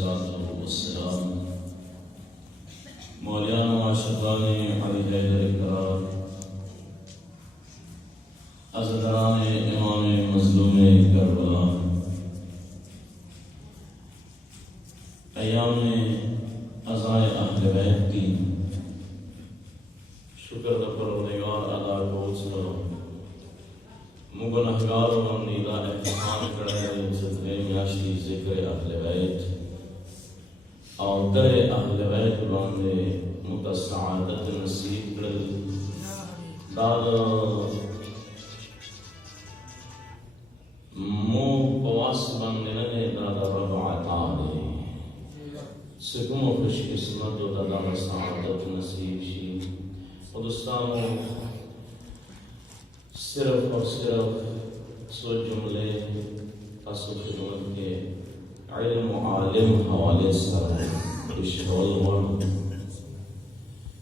والصلاة والسلام مولانا واشرفان علی ابرار عزاداران امام مظلوم کربلا ایام عزائے اہل بیت کی شکر پروردگار ادا کو سرو مگنہگار و نیلا احتمام کرنے صدقے میاشی ذکر اہل بیت اور در اہل بیت باندے متسعادت نصیب کرل داد مو پواس باندے ننے دادا رب عطا دے سکم و خوش قسمت و دادا سعادت نصیب شی و دوستانو صرف اور صرف سو جملے تاسو خدمت کے علم و عالم حوالے سر اشغال ورد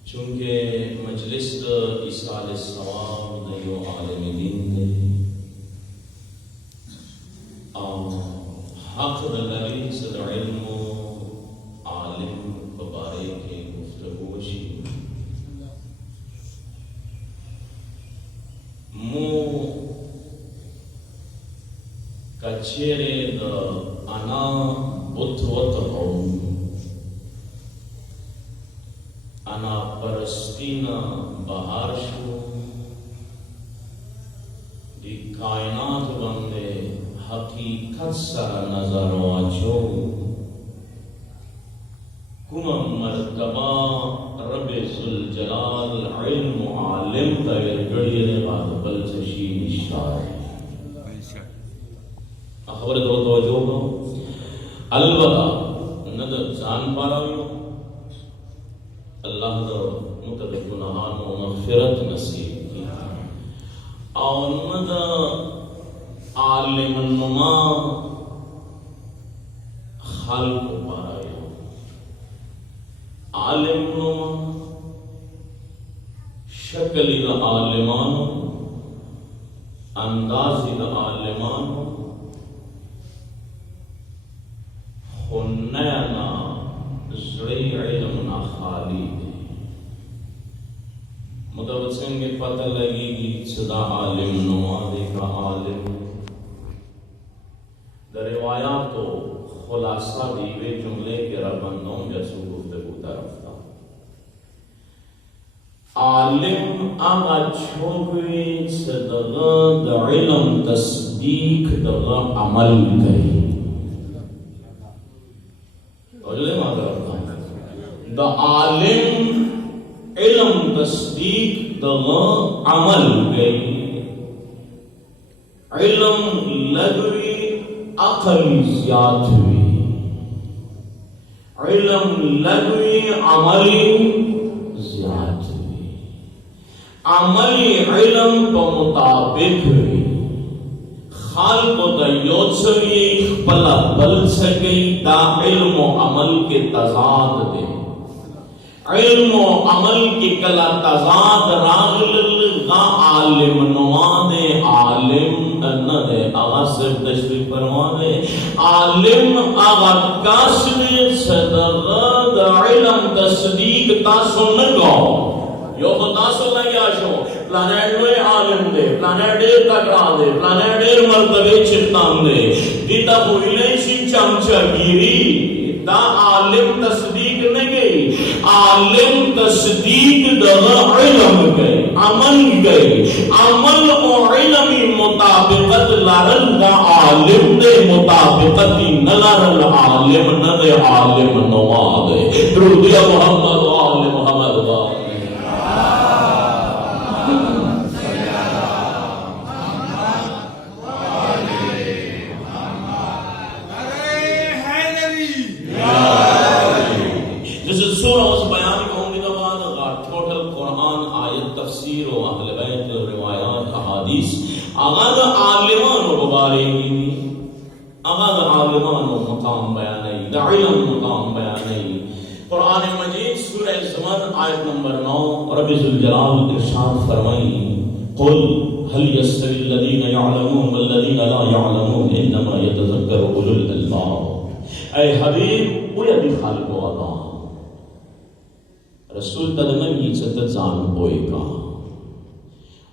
چونکہ مجلس ایصال ثواب دیو عالم دین دے حق دلری صد علم و عالم ببارے کے گفتگو شی مو کچھرے دا انا بطوت ہوں انا پرستینا بہار شو دی کائنات بندے حقیقت سر نظر واچو کم مرتبہ رب ذوالجلال علم و عالم تغیر گڑیر بعد بل سشین اشار خبر دو توجہ کو البتہ ند جان پاراویو اللہ دا متعلق گناہان و مغفرت نصیب کی اور ند عالم النما خالق پاراویو عالم النما شکلی دا عالمانو اندازی دا عالمانو خنینا زڑی علمنا خالی دے متوسن کے پتہ لگی گی صدا عالم نوادے کا عالم در روایات تو خلاصہ دیوے جملے کے ربندوں جسو گفتگو طرف تھا عالم آغا چھوکوی صدغا دا علم تصدیق دا عمل کری دا عالم علم تصدیق دا عمل گئی علم لگوی عقل زیاد ہوئی علم لگوی عملی زیاد ہوئی عملی علم پا مطابق ہوئی خالق دا یوچوی بلا بل سکی دا علم و عمل کے تضاد دے علم و عمل کی کلا تضاد راغل غا عالم نوادے عالم ندے آغا صرف تشریف فرمانے عالم آغا کاسم صدغ دا علم تصدیق تاسو نگو یو خطاسو لگیا شو پلانیٹ میں عالم دے پلانیٹ دیر تکڑا دے پلانیٹ دیر مرتبے چھتان دے دیتا بوئیلے سی چمچہ گیری دا عالم تصدیق نگئی عالم تصدیق دا علم گئی عمل گئی عمل و علمی مطابقت لارل دا عالم دے مطابقتی نلارل عالم ندے عالم نوا دے درودیا محمد و آل محمد و آل آغاز عالمان و مبارکی آغاز عالمان و مقام بیانی دا علم مقام بیانی قرآن مجید سورہ زمن آیت نمبر 9 رب ذوالجلال ارشاد فرمائی قل هل يستوي الذين يعلمون والذين لا يعلمون انما يتذكر اولو الالباب اے حبیب وی ابی خالق آقا رسول تدمن یہ چھتا جان ہوئے گا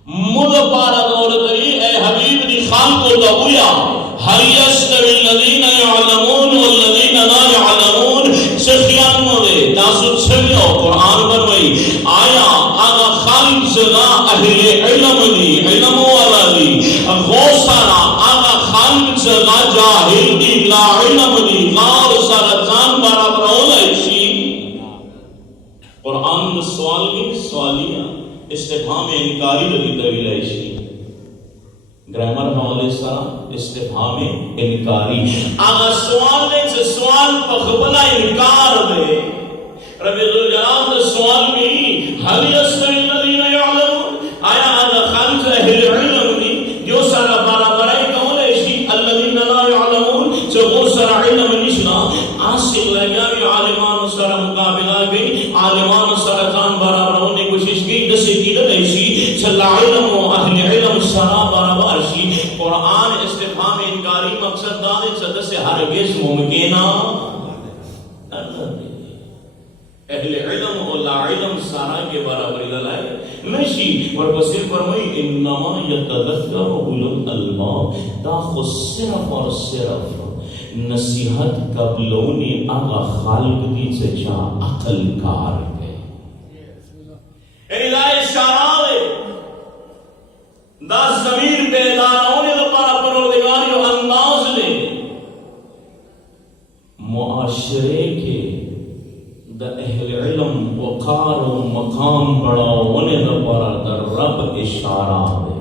مد پارا دور دری اے حبیب دی خالق دعویا هل يستوي الذين يعلمون والذين لا يعلمون سخیان مولے تاسو چھلیو قرآن بنوئی آیا آگا خالق جگہ اہل علم دی علم والا دی غوثانا آگا خالق جگہ جاہل دی لا علم دی غار سارا جان بارا برولا ایسی قرآن سوال کی سوالیہ استفہام انکاری لگی طویل ایسی گرامر حوالے سا استفہام انکاری آگا سوال دے سے سوال پخبلا انکار دے رب الجلال دے سوال بھی حل یستوی الذین یعلمون آیا آگا خالق اہل علم دی جو سارا بارا برائی کون ایسی الذین لا یعلمون جو وہ سارا علم نشنا آسل لگیاوی عالمان سارا مقابلہ گئی عالمان سارا جان بارا براؤنے کوشش کی دسی کی ایسی چلا علم و اہل علم سارا بارا بارشی قرآن استفہام انکاری مقصد دانے چلتے سے ہرگز ممکنہ اہل علم و لا علم سارا کے برابر لائے نشی ورپسے فرمائی انما یتذکر اولو الالباب دا خود صرف اور صرف نصیحت قبلونی آغا خالق دی چچا عقل کار ہے یعنی دا اشارہ دا ضمیر پیدا ہونے دا پارا پروردگاری و انداز لے معاشرے کے دا اہل علم وقار و مقام بڑا ہونے دا پارا دا رب اشارہ دے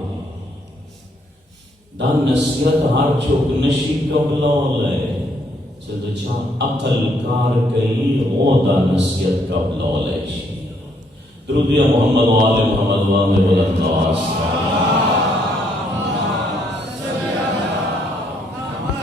دا نصیحت ہر چوک نشی قبلہ لے چل چاہ عقل کار کئی او دا نصیحت قبلہ لے درود یا محمد و آل محمد و آل بلند